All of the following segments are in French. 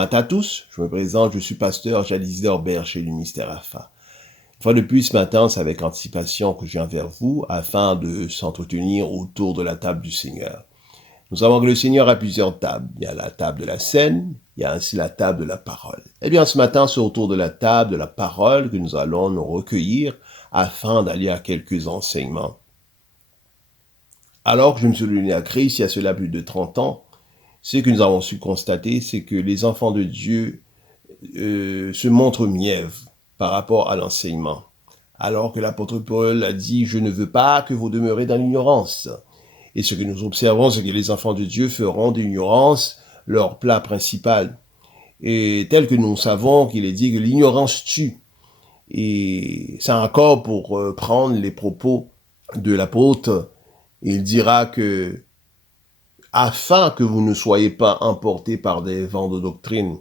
matin à tous, je me présente, je suis pasteur Jadis Dorbert chez le Mystère Alpha. Une fois de plus, ce matin, c'est avec anticipation que je viens vers vous afin de s'entretenir autour de la table du Seigneur. Nous savons que le Seigneur a plusieurs tables. Il y a la table de la scène, il y a ainsi la table de la parole. Eh bien, ce matin, c'est autour de la table de la parole que nous allons nous recueillir afin d'aller à quelques enseignements. Alors que je me suis réuni à Christ il y a cela plus de 30 ans, ce que nous avons su constater, c'est que les enfants de Dieu se montrent mièvres par rapport à l'enseignement. Alors que l'apôtre Paul a dit « Je ne veux pas que vous demeurez dans l'ignorance ». Et ce que nous observons, c'est que les enfants de Dieu feront de l'ignorance leur plat principal. Et tel que nous savons qu'il est dit que l'ignorance tue. Et c'est encore pour prendre les propos de l'apôtre, il dira que afin que vous ne soyez pas emportés par des vents de doctrine.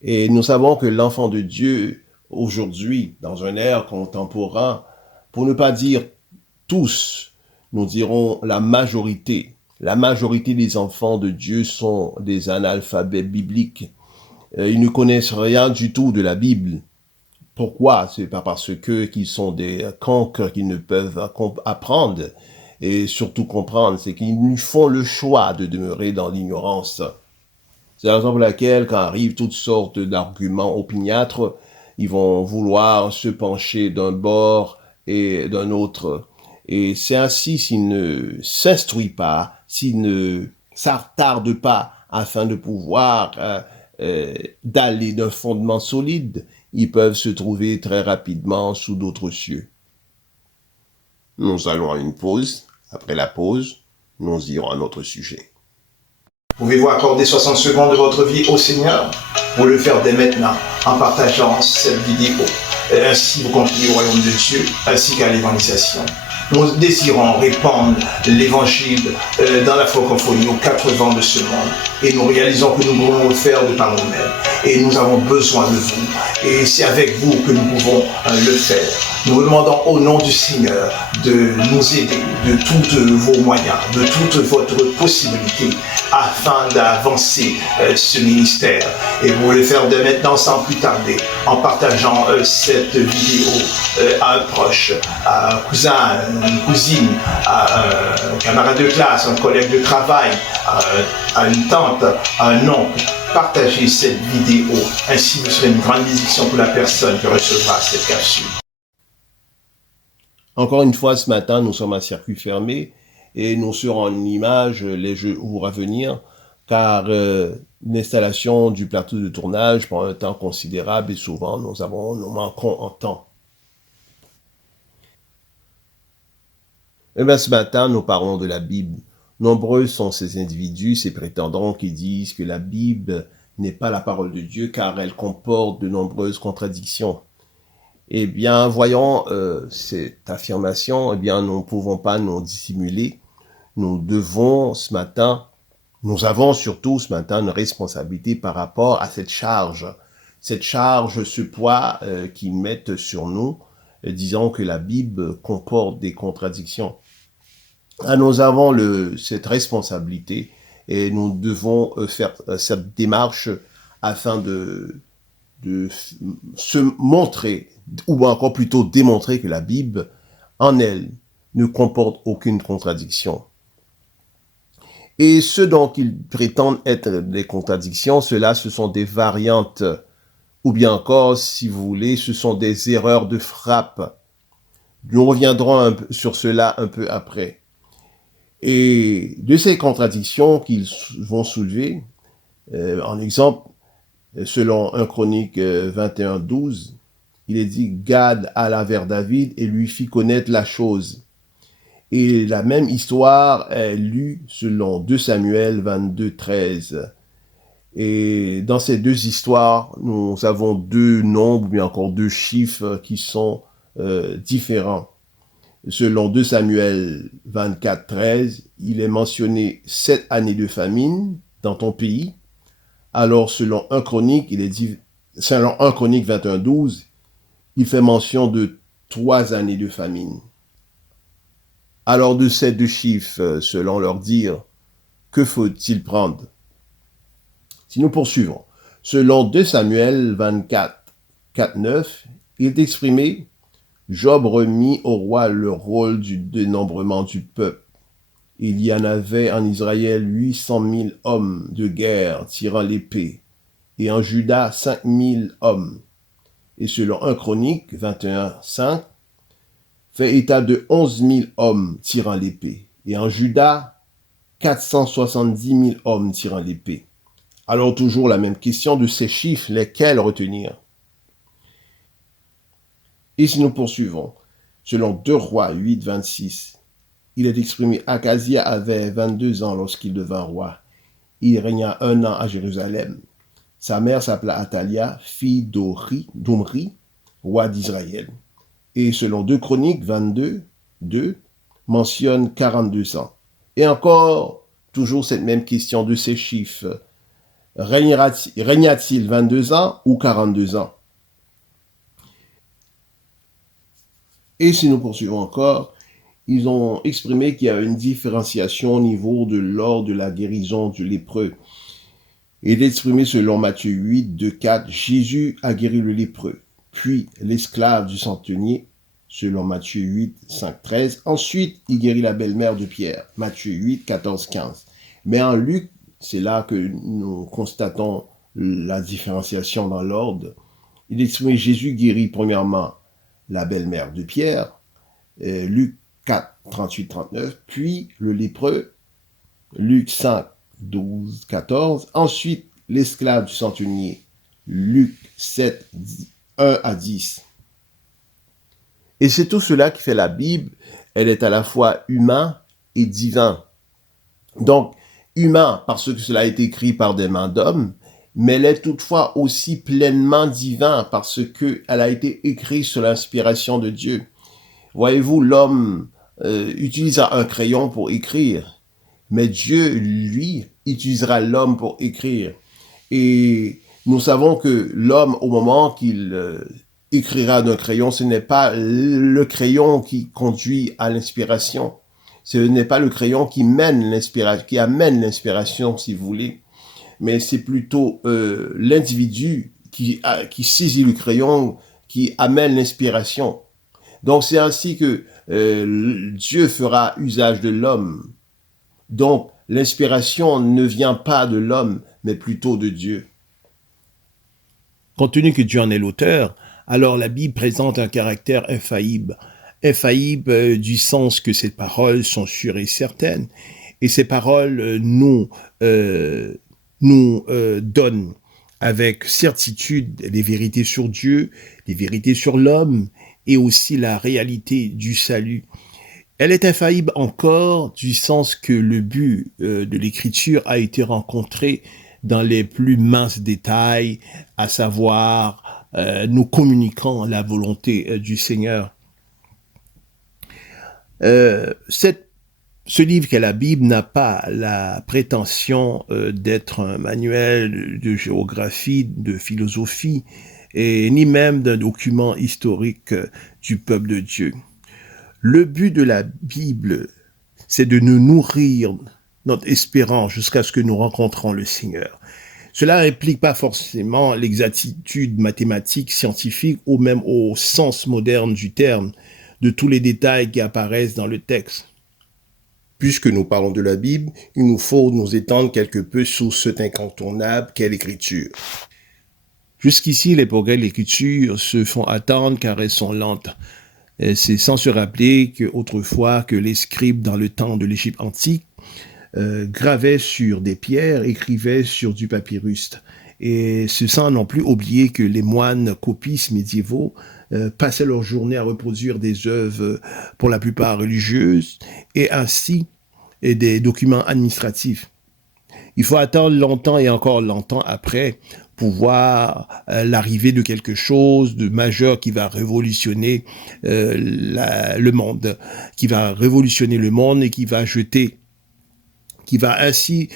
Et nous savons que l'enfant de Dieu, aujourd'hui, dans un ère contemporain, pour ne pas dire tous, nous dirons la majorité des enfants de Dieu sont des analphabètes bibliques. Ils ne connaissent rien du tout de la Bible. Pourquoi? C'est pas parce qu'ils sont des cancres qu'ils ne peuvent apprendre et surtout comprendre, c'est qu'ils font le choix de demeurer dans l'ignorance. C'est la raison pour laquelle, quand arrivent toutes sortes d'arguments opiniâtres, ils vont vouloir se pencher d'un bord et d'un autre. Et c'est ainsi s'ils ne s'instruisent pas, s'ils ne s'attardent pas afin de pouvoir d'aller d'un fondement solide, ils peuvent se trouver très rapidement sous d'autres cieux. Nous allons à une pause. Après la pause, nous irons à notre sujet. Pouvez-vous accorder 60 secondes de votre vie au Seigneur? Pour le faire dès maintenant, en partageant cette vidéo. Ainsi, vous contribuez au royaume de Dieu, ainsi qu'à l'évangélisation. Nous désirons répandre l'évangile dans la francophonie aux 4 vents de ce monde. Et nous réalisons que nous pouvons le faire de par nous-mêmes. Et nous avons besoin de vous. Et c'est avec vous que nous pouvons le faire. Nous vous demandons au nom du Seigneur de nous aider de tous vos moyens, de toute votre possibilité afin d'avancer ce ministère. Et vous pouvez le faire dès maintenant sans plus tarder en partageant cette vidéo à un proche, à un cousin, à une cousine, à un camarade de classe, un collègue de travail, à une tante, à un oncle. Partagez cette vidéo, ainsi vous serez une grande bénédiction pour la personne qui recevra cette capsule. Encore une fois, ce matin, nous sommes à circuit fermé et nous serons en image les jours à venir, car l'installation du plateau de tournage prend un temps considérable et souvent nous manquons en temps. Et bien ce matin, nous parlons de la Bible. Nombreux sont ces individus, ces prétendants qui disent que la Bible n'est pas la parole de Dieu car elle comporte de nombreuses contradictions. Eh bien, voyons cette affirmation, eh bien, nous ne pouvons pas nous dissimuler. Nous devons ce matin, nous avons surtout ce matin une responsabilité par rapport à cette charge, ce poids qu'ils mettent sur nous, disant que la Bible comporte des contradictions. Ah, nous avons cette responsabilité et nous devons faire cette démarche afin de se montrer, ou encore plutôt démontrer que la Bible, en elle, ne comporte aucune contradiction. Et ce dont ils prétendent être des contradictions, ce sont des variantes, ou bien encore, si vous voulez, ce sont des erreurs de frappe. Nous reviendrons sur cela un peu après. Et de ces contradictions qu'ils vont soulever, en exemple, selon 1 Chronique 21, 12, il est dit « Gad alla vers David et lui fit connaître la chose ». Et la même histoire est lue selon 2 Samuel 22, 13. Et dans ces deux histoires, nous avons 2 nombres, ou bien encore 2 chiffres qui sont différents. Selon 2 Samuel 24, 13, il est mentionné 7 années de famine dans ton pays. Alors, selon 1 Chronique, selon 1 Chronique 21, 12, il fait mention de 3 années de famine. Alors, de ces 2 chiffres, selon leur dire, que faut-il prendre? Si nous poursuivons, Selon 2 Samuel 24, 4, 9, il est exprimé « Job remit au roi le rôle du dénombrement du peuple. Il y en avait en Israël 800 000 hommes de guerre tirant l'épée, et en Juda 5 000 hommes. » Et selon 1 Chronique 21, 5, fait état de 11 000 hommes tirant l'épée, et en Juda 470 000 hommes tirant l'épée. Alors toujours la même question de ces chiffres, lesquels retenir? Et si nous poursuivons, selon 2 Rois 8, 26, il est exprimé Akazia avait 22 ans lorsqu'il devint roi. Il régna 1 an à Jérusalem. Sa mère s'appela Athalia, fille d'Omri, roi d'Israël. Et selon 2 Chroniques 22, 2, mentionne 42 ans. Et encore, toujours cette même question de ces chiffres. Régna-t-il 22 ans ou 42 ans? Et si nous poursuivons encore, ils ont exprimé qu'il y a une différenciation au niveau de l'ordre de la guérison du lépreux. Il est exprimé selon Matthieu 8, 2, 4, Jésus a guéri le lépreux, puis l'esclave du centenier, selon Matthieu 8, 5, 13. Ensuite, il guérit la belle-mère de Pierre, Matthieu 8, 14, 15. Mais en Luc, c'est là que nous constatons la différenciation dans l'ordre. Il est exprimé Jésus guérit premièrement la belle-mère de Pierre, Luc 4, 38, 39, puis le lépreux, Luc 5, 12, 14, ensuite l'esclave du centenier, Luc 7, 1 à 10. Et c'est tout cela qui fait la Bible, elle est à la fois humain et divin. Donc, humain parce que cela a été écrit par des mains d'hommes, mais elle est toutefois aussi pleinement divin parce qu'elle a été écrite sous l'inspiration de Dieu. Voyez-vous, l'homme utilisera un crayon pour écrire, mais Dieu, lui, utilisera l'homme pour écrire. Et nous savons que l'homme, au moment qu'il écrira d'un crayon, ce n'est pas le crayon qui conduit à l'inspiration. Ce n'est pas le crayon qui amène l'inspiration, si vous voulez, mais c'est plutôt l'individu qui saisit le crayon, qui amène l'inspiration. Donc c'est ainsi que Dieu fera usage de l'homme. Donc l'inspiration ne vient pas de l'homme, mais plutôt de Dieu. Compte tenu que Dieu en est l'auteur, alors la Bible présente un caractère infaillible. Infaillible du sens que ces paroles sont sûres et certaines. Et ces paroles nous donnent avec certitude les vérités sur Dieu, les vérités sur l'homme et aussi la réalité du salut. Elle est infaillible encore du sens que le but de l'écriture a été rencontré dans les plus minces détails, à savoir nous communiquant la volonté du Seigneur. Ce livre qu'est la Bible n'a pas la prétention d'être un manuel de géographie, de philosophie, et ni même d'un document historique du peuple de Dieu. Le but de la Bible, c'est de nous nourrir notre espérance jusqu'à ce que nous rencontrons le Seigneur. Cela n'implique pas forcément l'exactitude mathématique, scientifique ou même au sens moderne du terme de tous les détails qui apparaissent dans le texte. Puisque nous parlons de la Bible, il nous faut nous étendre quelque peu sur cet incontournable qu'est l'écriture. Jusqu'ici, les progrès de l'écriture se font attendre car elles sont lentes. C'est sans se rappeler qu'autrefois que les scribes dans le temps de l'Égypte antique gravaient sur des pierres, écrivaient sur du papyrus. Et ce sans non plus oublier que les moines copistes médiévaux passaient leur journée à reproduire des œuvres pour la plupart religieuses et ainsi des documents administratifs. Il faut attendre longtemps et encore longtemps après pour voir l'arrivée de quelque chose de majeur qui va révolutionner le monde, qui va révolutionner le monde et qui va ainsi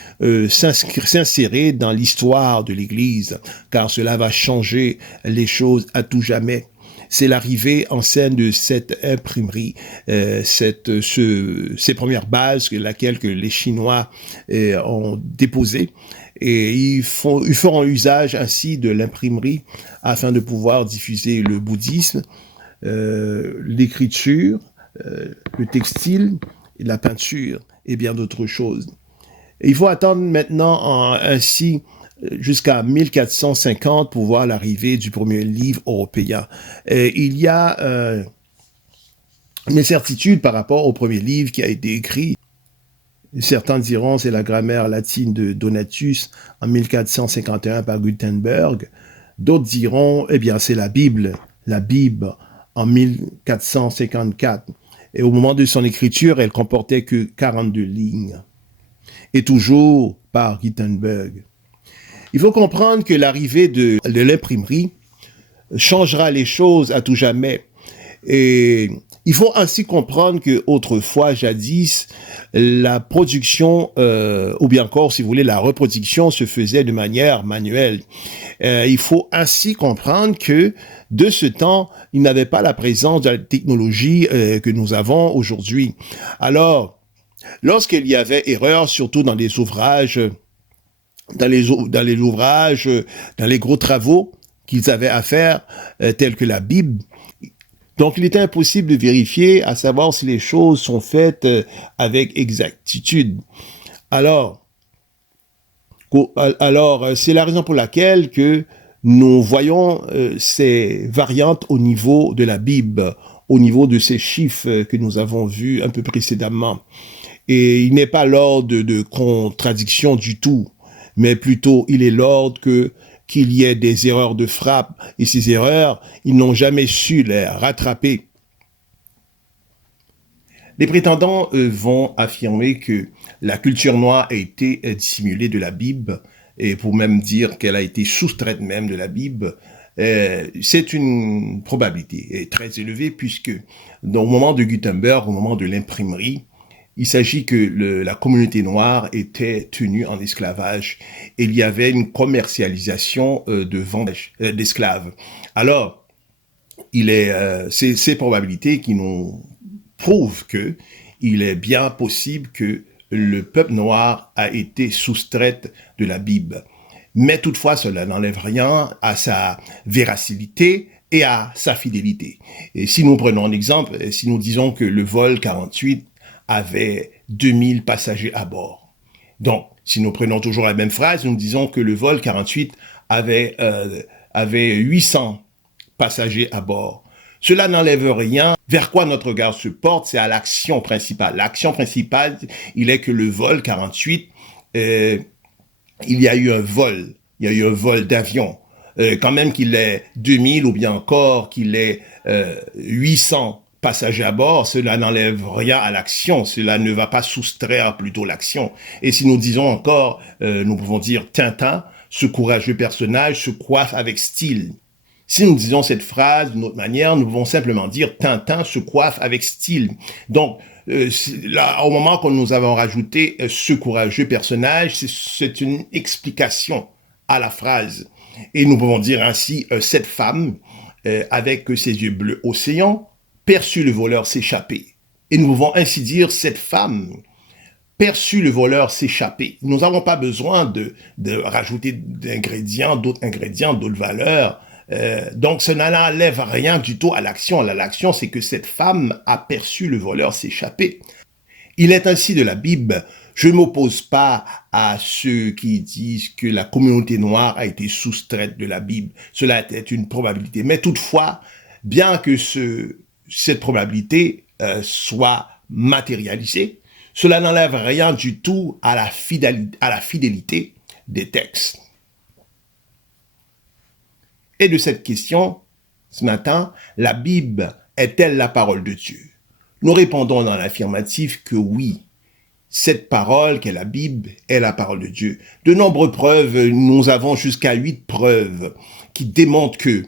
s'insérer dans l'histoire de l'Église, car cela va changer les choses à tout jamais. c'est l'arrivée en scène de cette imprimerie, ces premières bases que les Chinois ont déposées. Et ils feront usage ainsi de l'imprimerie afin de pouvoir diffuser le bouddhisme, l'écriture, le textile, la peinture et bien d'autres choses. Et il faut attendre maintenant ainsi jusqu'à 1450 pour voir l'arrivée du premier livre européen. Et il y a une incertitude par rapport au premier livre qui a été écrit. Certains diront c'est la grammaire latine de Donatus en 1451 par Gutenberg. D'autres diront eh bien c'est la Bible en 1454. Et au moment de son écriture, elle comportait que 42 lignes. Et toujours par Gutenberg. Il faut comprendre que l'arrivée de l'imprimerie changera les choses à tout jamais. Et il faut ainsi comprendre que autrefois, jadis, la production, ou bien encore, si vous voulez, la reproduction se faisait de manière manuelle. Il faut ainsi comprendre que de ce temps, il n'avait pas la présence de la technologie que nous avons aujourd'hui. Alors, lorsqu'il y avait erreur, surtout dans les ouvrages, dans les gros travaux qu'ils avaient à faire, tels que la Bible, donc, il était impossible de vérifier, à savoir si les choses sont faites avec exactitude. Alors, c'est la raison pour laquelle que nous voyons ces variantes au niveau de la Bible, au niveau de ces chiffres que nous avons vus un peu précédemment. Et il n'est pas l'ordre de contradiction du tout, mais plutôt il est l'ordre qu'il y ait des erreurs de frappe, et ces erreurs, ils n'ont jamais su les rattraper. Les prétendants vont affirmer que la culture noire a été dissimulée de la Bible, et pour même dire qu'elle a été soustraite même de la Bible. C'est une probabilité très élevée, puisque au moment de Gutenberg, au moment de l'imprimerie, il s'agit que la communauté noire était tenue en esclavage et il y avait une commercialisation de vente d'esclaves. Alors, c'est ces probabilités qui nous prouvent que il est bien possible que le peuple noir a été soustrait de la Bible. Mais toutefois, cela n'enlève rien à sa véracité et à sa fidélité. Et si nous prenons un exemple, si nous disons que le vol 48 avait 2000 passagers à bord. Donc, si nous prenons toujours la même phrase, nous disons que le vol 48 avait 800 passagers à bord. Cela n'enlève rien. Vers quoi notre regard se porte, c'est à l'action principale. L'action principale, il est que le vol 48, il y a eu un vol. Il y a eu un vol d'avion. Quand même qu'il ait 2000 ou bien encore qu'il ait 800 passagers à bord, cela n'enlève rien à l'action, cela ne va pas soustraire plutôt l'action. Et si nous disons encore, nous pouvons dire Tintin, ce courageux personnage se coiffe avec style. Si nous disons cette phrase d'une autre manière, nous pouvons simplement dire Tintin se coiffe avec style. Donc, là, au moment que nous avons rajouté ce courageux personnage, c'est une explication à la phrase. Et nous pouvons dire ainsi, cette femme, avec ses yeux bleus océan, perçut le voleur s'échapper. Et nous pouvons ainsi dire, cette femme perçut le voleur s'échapper. Nous n'avons pas besoin de rajouter d'autres ingrédients, d'autres valeurs. Donc, cela n'enlève rien du tout à l'action. L'action, c'est que cette femme a perçu le voleur s'échapper. Il est ainsi de la Bible. Je ne m'oppose pas à ceux qui disent que la communauté noire a été soustraite de la Bible. Cela était une probabilité. Mais toutefois, bien que cette probabilité soit matérialisée, cela n'enlève rien du tout à la fidélité des textes. Et de cette question, ce matin, la Bible est-elle la parole de Dieu? Nous répondons dans l'affirmatif que oui, cette parole qu'est la Bible est la parole de Dieu. De nombreuses preuves, nous avons jusqu'à 8 preuves qui démontrent que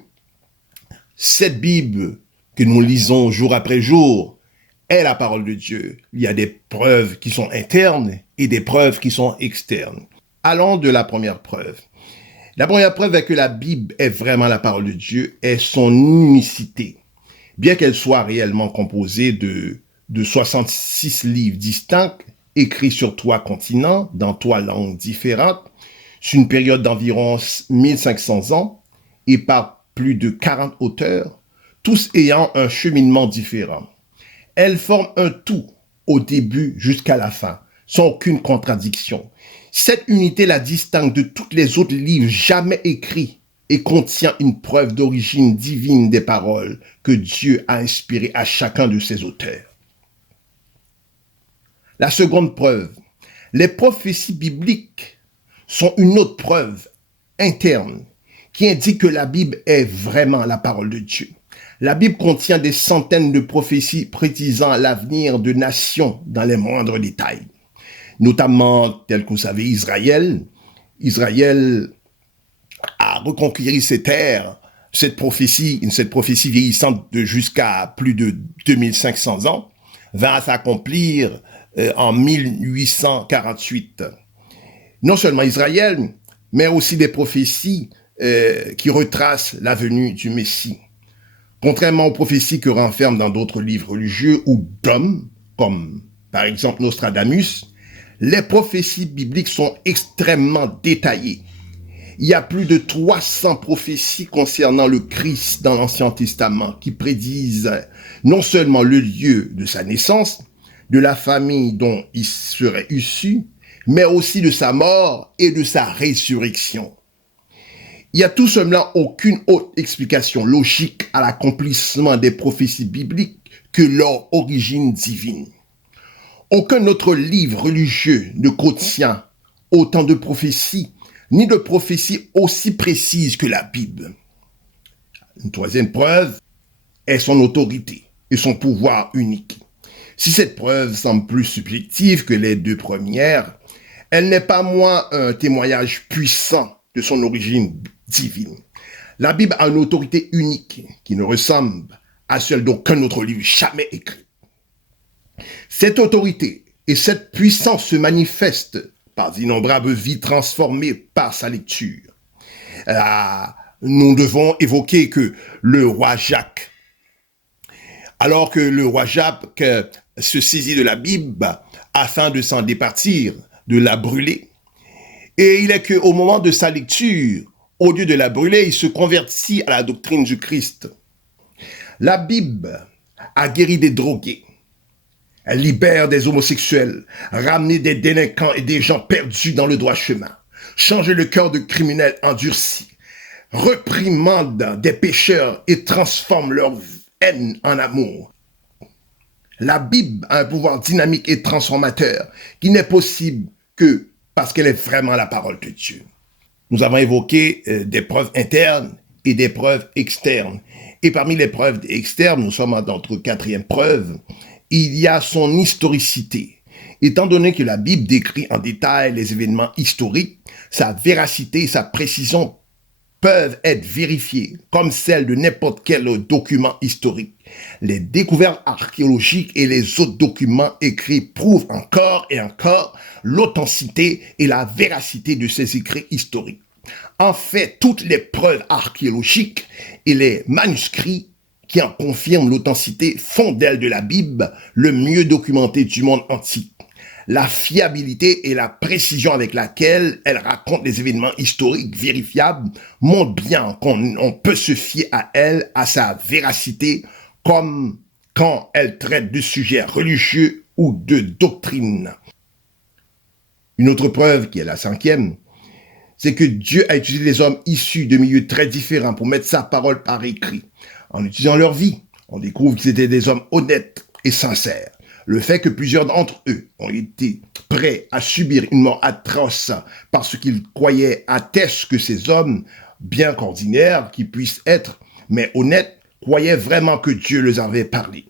cette Bible que nous lisons jour après jour est la parole de Dieu. Il y a des preuves qui sont internes et des preuves qui sont externes. Allons de la première preuve. La première preuve est que la Bible est vraiment la parole de Dieu est son unicité. Bien qu'elle soit réellement composée de 66 livres distincts, écrits sur 3 continents, dans 3 langues différentes, sur une période d'environ 1500 ans, et par plus de 40 auteurs, tous ayant un cheminement différent. Elle forme un tout, au début jusqu'à la fin, sans aucune contradiction. Cette unité la distingue de tous les autres livres jamais écrits et contient une preuve d'origine divine des paroles que Dieu a inspirées à chacun de ses auteurs. La seconde preuve, les prophéties bibliques sont une autre preuve interne qui indique que la Bible est vraiment la parole de Dieu. La Bible contient des centaines de prophéties prédisant l'avenir de nations dans les moindres détails, notamment, tel que vous savez, Israël a reconquéri ses terres. Cette prophétie vieillissante de jusqu'à plus de 2500 ans, va s'accomplir en 1848. Non seulement Israël, mais aussi des prophéties qui retracent la venue du Messie. Contrairement aux prophéties que renferment dans d'autres livres religieux ou d'hommes, comme par exemple Nostradamus, les prophéties bibliques sont extrêmement détaillées. Il y a plus de 300 prophéties concernant le Christ dans l'Ancien Testament qui prédisent non seulement le lieu de sa naissance, de la famille dont il serait issu, mais aussi de sa mort et de sa résurrection. Il n'y a tout simplement aucune autre explication logique à l'accomplissement des prophéties bibliques que leur origine divine. Aucun autre livre religieux ne contient autant de prophéties, ni de prophéties aussi précises que la Bible. Une troisième preuve est son autorité et son pouvoir unique. Si cette preuve semble plus subjective que les 2 premières, elle n'est pas moins un témoignage puissant de son origine divine. La Bible a une autorité unique qui ne ressemble à celle d'aucun autre livre jamais écrit. Cette autorité et cette puissance se manifestent par d'innombrables vies transformées par sa lecture. Nous devons évoquer que le roi Jacques, alors que le roi Jacques se saisit de la Bible afin de s'en départir, de la brûler, et il est qu'au moment de sa lecture, au lieu de la brûler, il se convertit à la doctrine du Christ. La Bible a guéri des drogués. Elle libère des homosexuels, ramené des délinquants et des gens perdus dans le droit chemin, changé le cœur de criminels endurcis, reprimande des pécheurs et transforme leur haine en amour. La Bible a un pouvoir dynamique et transformateur qui n'est possible que parce qu'elle est vraiment la parole de Dieu. Nous avons évoqué des preuves internes et des preuves externes. Et parmi les preuves externes, nous sommes à notre 4e preuve, il y a son historicité. Étant donné que la Bible décrit en détail les événements historiques, sa véracité et sa précision peuvent être vérifiées comme celles de n'importe quel document historique. Les découvertes archéologiques et les autres documents écrits prouvent encore et encore l'authenticité et la véracité de ces écrits historiques. En fait, toutes les preuves archéologiques et les manuscrits qui en confirment l'authenticité font d'elle de la Bible le mieux documenté du monde antique. La fiabilité et la précision avec laquelle elle raconte les événements historiques vérifiables montrent bien qu'on peut se fier à elle, à sa véracité, comme quand elle traite de sujets religieux ou de doctrine. Une autre preuve, qui est la 5e, c'est que Dieu a utilisé des hommes issus de milieux très différents pour mettre sa parole par écrit. En utilisant leur vie, on découvre qu'ils étaient des hommes honnêtes et sincères. Le fait que plusieurs d'entre eux ont été prêts à subir une mort atroce parce qu'ils croyaient atteste que ces hommes, bien qu'ordinaires qu'ils puissent être, mais honnêtes, croyaient vraiment que Dieu leur avait parlé.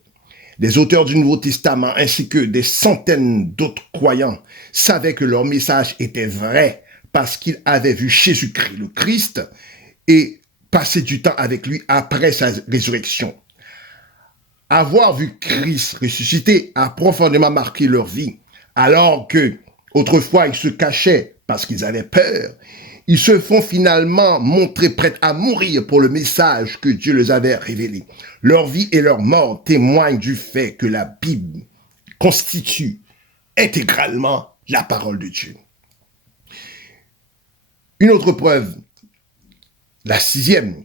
Les auteurs du Nouveau Testament ainsi que des centaines d'autres croyants savaient que leur message était vrai parce qu'ils avaient vu Jésus-Christ, le Christ, et passé du temps avec lui après sa résurrection. Avoir vu Christ ressuscité a profondément marqué leur vie, alors que autrefois ils se cachaient parce qu'ils avaient peur. Ils se font finalement montrer prêts à mourir pour le message que Dieu les avait révélé. Leur vie et leur mort témoignent du fait que la Bible constitue intégralement la parole de Dieu. Une autre preuve, la sixième,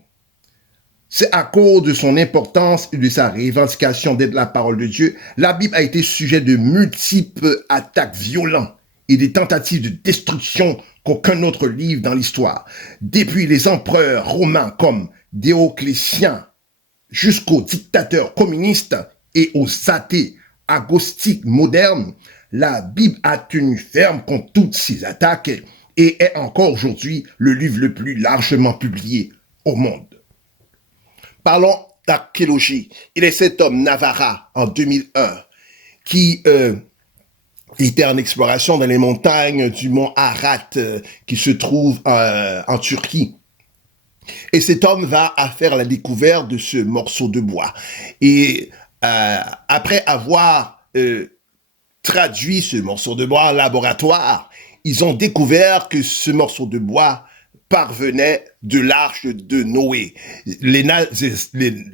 c'est à cause de son importance et de sa revendication d'être la parole de Dieu, la Bible a été sujet de multiples attaques violentes et des tentatives de destruction qu'aucun autre livre dans l'histoire. Depuis les empereurs romains comme Dioclétien jusqu'aux dictateurs communistes et aux athées agnostiques modernes, la Bible a tenu ferme contre toutes ces attaques et est encore aujourd'hui le livre le plus largement publié au monde. Parlons d'archéologie. Il est cet homme, Navarra, en 2001, qui était en exploration dans les montagnes du mont Arat, qui se trouve en Turquie. Et cet homme va faire la découverte de ce morceau de bois. Et après avoir traduit ce morceau de bois en laboratoire, ils ont découvert que ce morceau de bois parvenait de l'arche de Noé. Les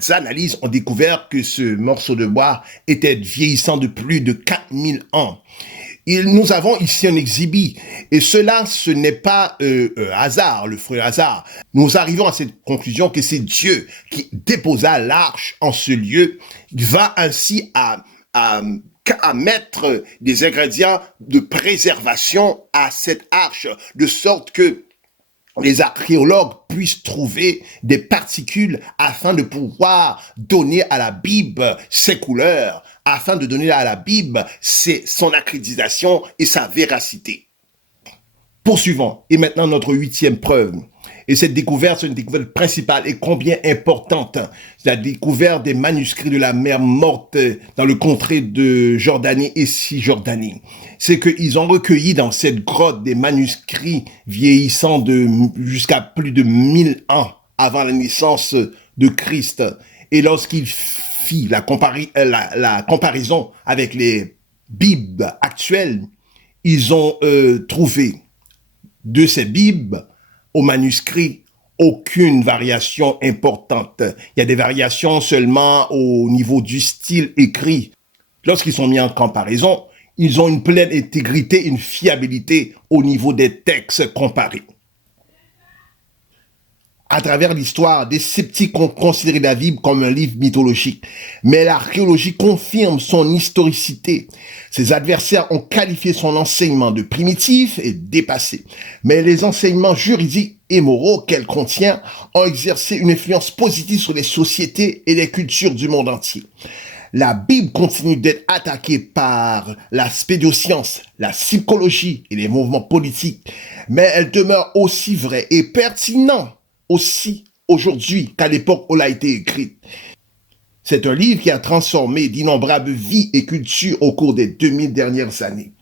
analyses ont découvert que ce morceau de bois était vieillissant de plus de 4000 ans. Et nous avons ici un exhibit. Et cela, ce n'est pas hasard, le fruit hasard. Nous arrivons à cette conclusion que c'est Dieu qui déposa l'arche en ce lieu, va ainsi à mettre des ingrédients de préservation à cette arche, de sorte que les archéologues puissent trouver des particules afin de pouvoir donner à la Bible ses couleurs, afin de donner à la Bible son accréditation et sa véracité. Poursuivons. Et maintenant notre huitième preuve. Et cette découverte, c'est une découverte principale et combien importante. C'est la découverte des manuscrits de la mer Morte dans le contrée de Jordanie et Cisjordanie. C'est qu'ils ont recueilli dans cette grotte des manuscrits vieillissant jusqu'à plus de 1000 ans avant la naissance de Christ. Et lorsqu'il fit la comparaison avec les Bibles actuelles, ils ont trouvé de ces Bibles au manuscrit aucune variation importante. Il y a des variations seulement au niveau du style écrit. Lorsqu'ils sont mis en comparaison, ils ont une pleine intégrité, une fiabilité au niveau des textes comparés. À travers l'histoire, des sceptiques ont considéré la Bible comme un livre mythologique. Mais l'archéologie confirme son historicité. Ses adversaires ont qualifié son enseignement de primitif et dépassé. Mais les enseignements juridiques et moraux qu'elle contient ont exercé une influence positive sur les sociétés et les cultures du monde entier. La Bible continue d'être attaquée par la spédoscience, la psychologie et les mouvements politiques. Mais elle demeure aussi vraie et pertinente aussi aujourd'hui qu'à l'époque où elle a été écrite. C'est un livre qui a transformé d'innombrables vies et cultures au cours des 2000 dernières années.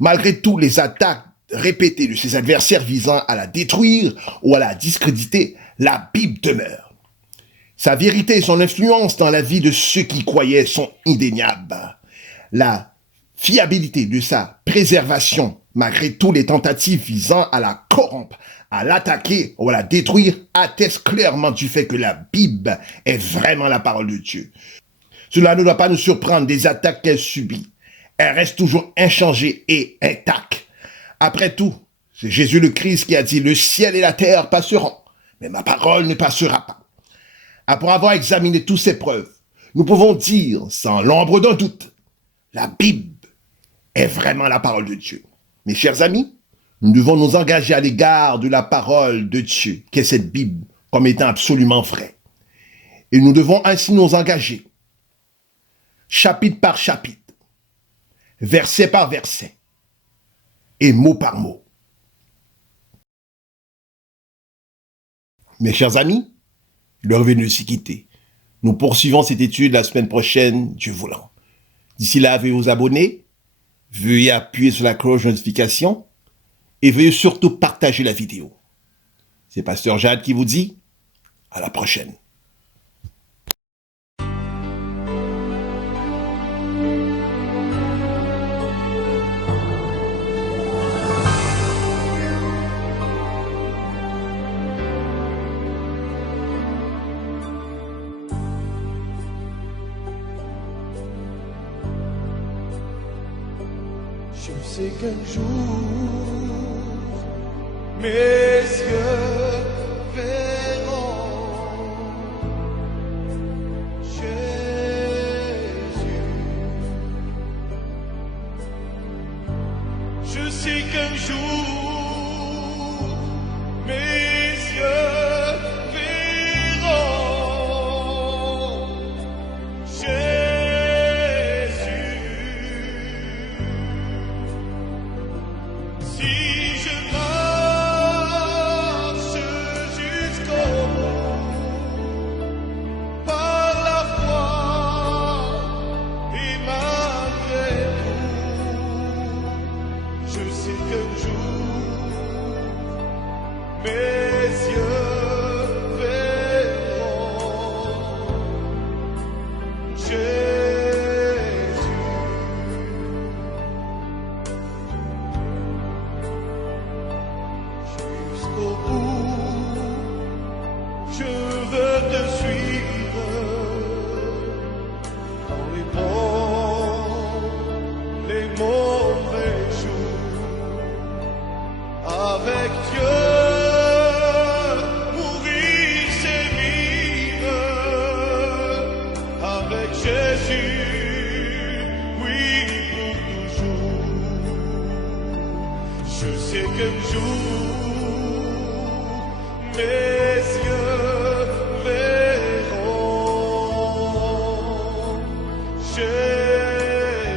Malgré tous les attaques répétées de ses adversaires visant à la détruire ou à la discréditer, la Bible demeure. Sa vérité et son influence dans la vie de ceux qui croyaient sont indéniables. La fiabilité de sa préservation, malgré toutes les tentatives visant à la corrompre, à l'attaquer ou à la détruire, atteste clairement du fait que la Bible est vraiment la parole de Dieu. Cela ne doit pas nous surprendre des attaques qu'elle subit. Elle reste toujours inchangée et intacte. Après tout, c'est Jésus le Christ qui a dit « Le ciel et la terre passeront, mais ma parole ne passera pas ». Après avoir examiné toutes ces preuves, nous pouvons dire, sans l'ombre d'un doute, la Bible est vraiment la parole de Dieu. Mes chers amis, nous devons nous engager à l'égard de la parole de Dieu, qu'est cette Bible, comme étant absolument vraie. Et nous devons ainsi nous engager, chapitre par chapitre, verset par verset, et mot par mot. Mes chers amis, l'heure est venue de s'y quitter. Nous poursuivons cette étude la semaine prochaine, Dieu voulant. D'ici là, veuillez vous abonner, veuillez appuyer sur la cloche de notification, et veuillez surtout partager la vidéo. C'est Pasteur Jade qui vous dit à la prochaine. sais qu'un jour mes yeux verront Jésus. Je sais qu'un jour mes yeux verront Jésus. Si je marche jusqu'au bout par la foi et malgré tout, je sais qu'un jour mes yeux verront Jésus. Jusqu'au bout, je veux te suivre dans les bons, les mauvais jours. Avec Dieu, mourir c'est vivre. Avec Jésus, oui pour toujours. Je sais qu'un jour mes yeux verront Jésus.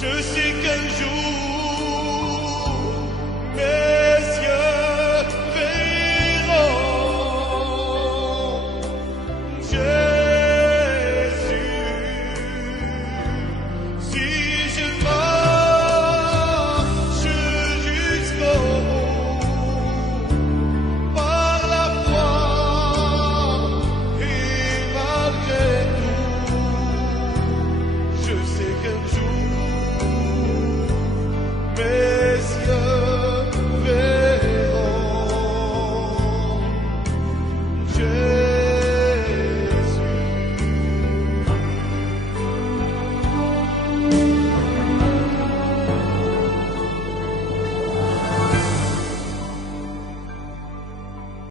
Je sais qu'un jour mes yeux verront Jésus. Si je marche jusqu'au bout par la foi et malgré tout, je sais qu'un jour